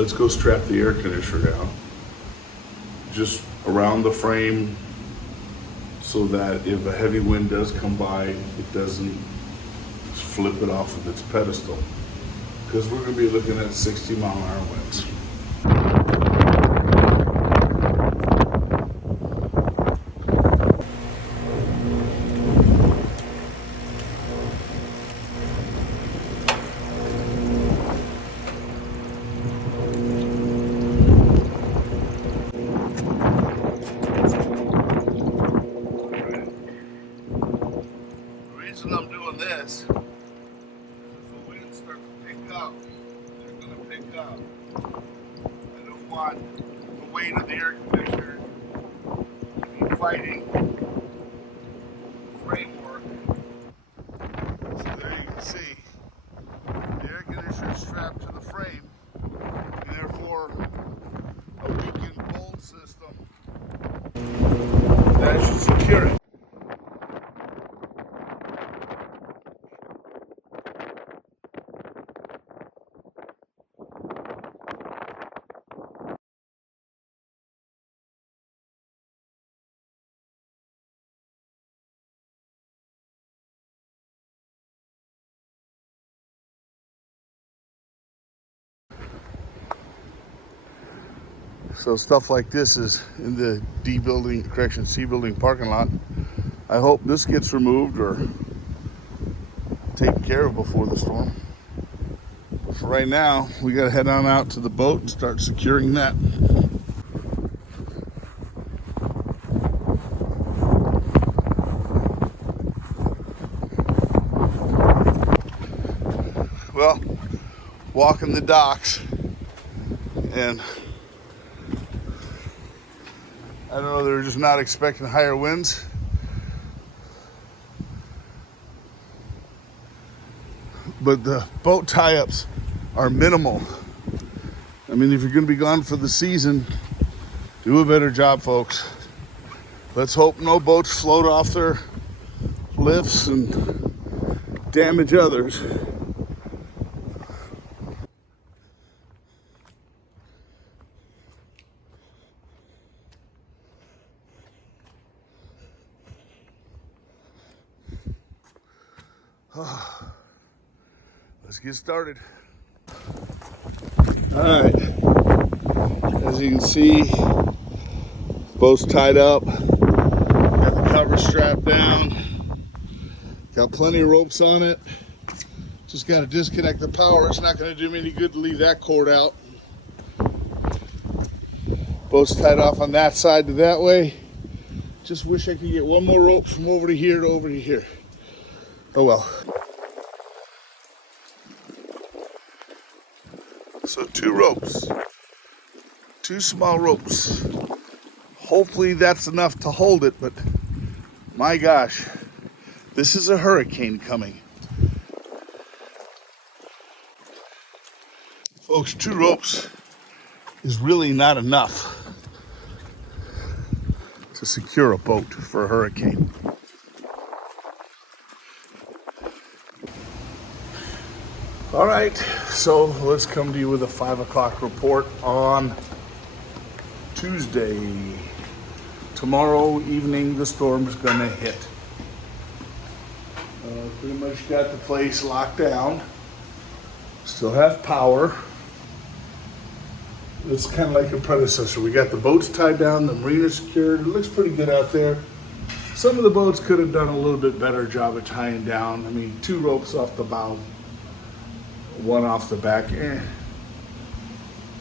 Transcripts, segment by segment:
let's go strap the air conditioner down, just around the frame, so that if a heavy wind does come by, it doesn't flip it off of its pedestal. Because we're going to be looking at 60-mile-an-hour winds. I'm doing this, if the winds start to pick up, they're going to pick up. I don't want the weight of the air conditioner to be fighting the framework. So there you can see, the air conditioner is strapped to the frame, and therefore a weakened bolt system that should secure it. So stuff like this is in the C building parking lot. I hope this gets removed or taken care of before the storm. But for right now, we gotta head on out to the boat and start securing that. Well, walking the docks, and I don't know, they're just not expecting higher winds. But the boat tie-ups are minimal. I mean, if you're gonna be gone for the season, do a better job, folks. Let's hope no boats float off their lifts and damage others. Let's get started. All right, as you can see, boat's tied up, got the cover strapped down, got plenty of ropes on it. Just got to disconnect the power. It's not going to do me any good to leave that cord out. Boat's tied off on that side to that way. Just wish I could get one more rope from over to here to over to here. Oh well. So 2 ropes, 2 small ropes. Hopefully that's enough to hold it, but my gosh, this is a hurricane coming. Folks, 2 ropes is really not enough to secure a boat for a hurricane. All right, so let's come to you with a 5 o'clock report on Tuesday. Tomorrow evening, the storm's gonna hit. Pretty much got the place locked down. Still have power. It's kind of like a predecessor. We got the boats tied down, the marina secured. It looks pretty good out there. Some of the boats could have done a little bit better job of tying down. I mean, 2 ropes off the bow, 1 off the back.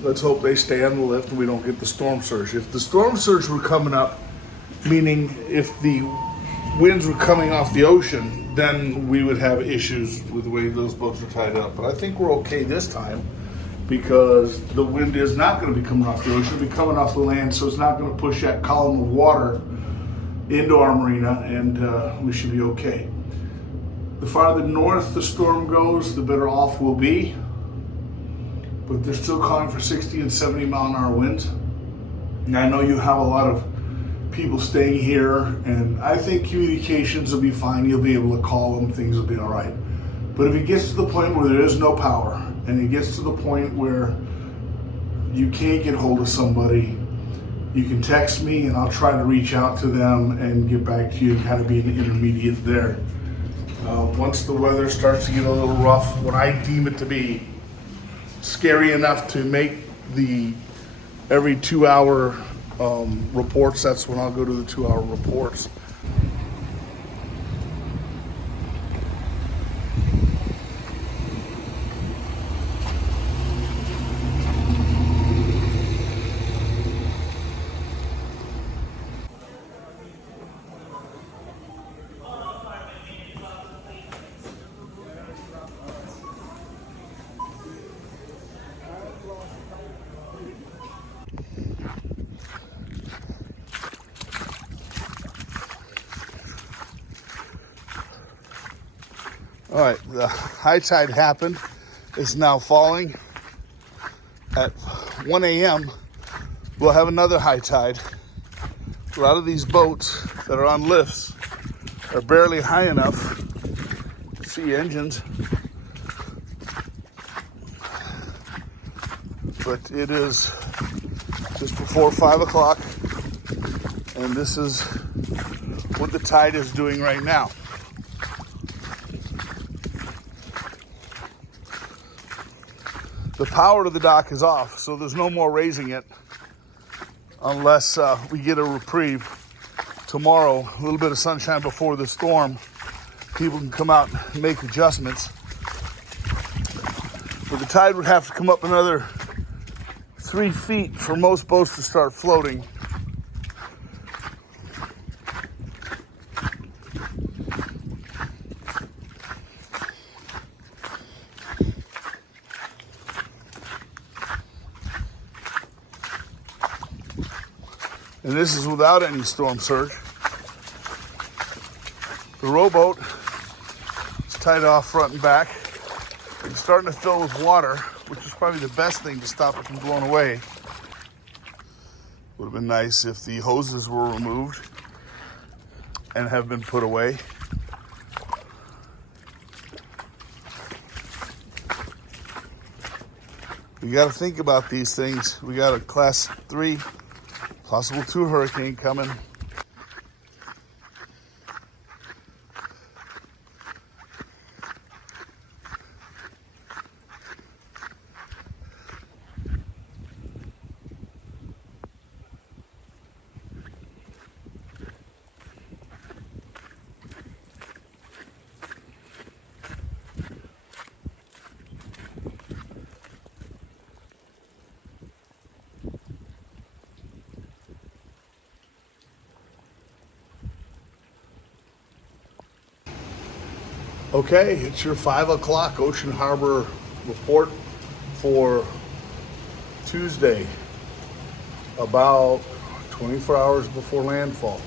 Let's hope they stay on the lift and we don't get the storm surge. If the storm surge were coming up, meaning if the winds were coming off the ocean, then we would have issues with the way those boats are tied up. But I think we're okay this time because the wind is not going to be coming off the ocean, it'll be coming off the land, so it's not going to push that column of water into our marina, and we should be okay. The farther north the storm goes, the better off we'll be. But they're still calling for 60 and 70 mile an hour winds. And I know you have a lot of people staying here, and I think communications will be fine. You'll be able to call them, things will be all right. But if it gets to the point where there is no power, and it gets to the point where you can't get hold of somebody, you can text me and I'll try to reach out to them and get back to you and kind of be an intermediate there. Once the weather starts to get a little rough, when I deem it to be scary enough to make the every 2 hour reports, that's when I'll go to the 2 hour reports. All right, the high tide happened. It's now falling. At 1 a.m., we'll have another high tide. A lot of these boats that are on lifts are barely high enough to see engines. But it is just before 5 o'clock, and this is what the tide is doing right now. The power to the dock is off, so there's no more raising it unless we get a reprieve tomorrow. A little bit of sunshine before the storm. People can come out and make adjustments. But the tide would have to come up another 3 feet for most boats to start floating. And this is without any storm surge. The rowboat is tied off front and back. It's starting to fill with water, which is probably the best thing to stop it from blowing away. Would have been nice if the hoses were removed and have been put away. We got to think about these things. We got a class 3, possible 2 hurricane coming. Okay, it's your 5 o'clock Ocean Harbor report for Tuesday, about 24 hours before landfall.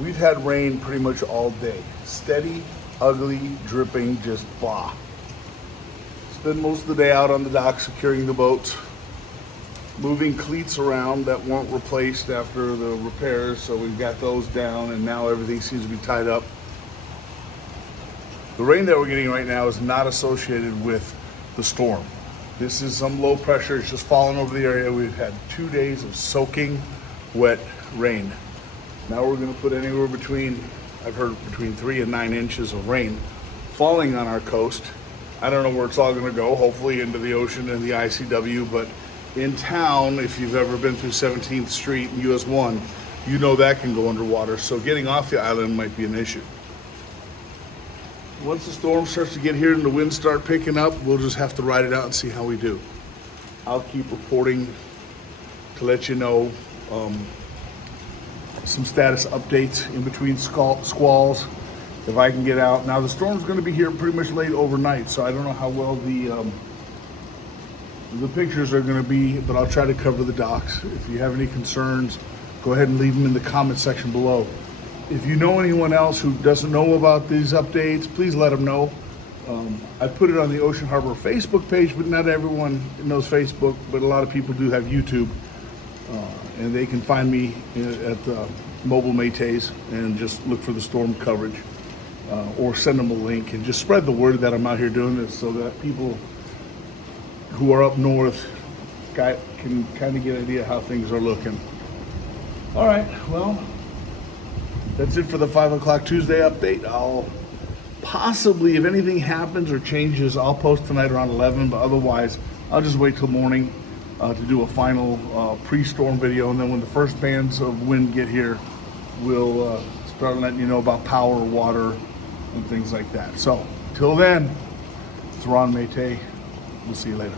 We've had rain pretty much all day. Steady, ugly, dripping, just blah. Spend most of the day out on the dock securing the boats, moving cleats around that weren't replaced after the repairs, so we've got those down and now everything seems to be tied up. The rain that we're getting right now is not associated with the storm. This is some low pressure. It's just falling over the area. We've had 2 days of soaking wet rain. Now we're going to put anywhere between, I've heard between 3 and 9 inches of rain falling on our coast. I don't know where it's all going to go, hopefully into the ocean and the ICW, but in town, if you've ever been through 17th Street and US 1, you know that can go underwater. So getting off the island might be an issue. Once the storm starts to get here and the winds start picking up, we'll just have to ride it out and see how we do. I'll keep reporting to let you know some status updates in between squalls if I can get out. Now the storm's going to be here pretty much late overnight, so I don't know how well the pictures are going to be, but I'll try to cover the docks. If you have any concerns, go ahead and leave them in the comment section below. If you know anyone else who doesn't know about these updates, please let them know. I put it on the Ocean Harbor Facebook page, but not everyone knows Facebook, but a lot of people do have YouTube. And they can find me at Mobile Matays and just look for the storm coverage or send them a link and just spread the word that I'm out here doing this so that people who are up north can kind of get an idea how things are looking. All right, well, that's it for the 5 o'clock Tuesday update. I'll possibly, if anything happens or changes, I'll post tonight around 11, but otherwise, I'll just wait till morning to do a final pre-storm video, and then when the first bands of wind get here, we'll start letting you know about power, water, and things like that. So, till then, it's Ron Matay. We'll see you later.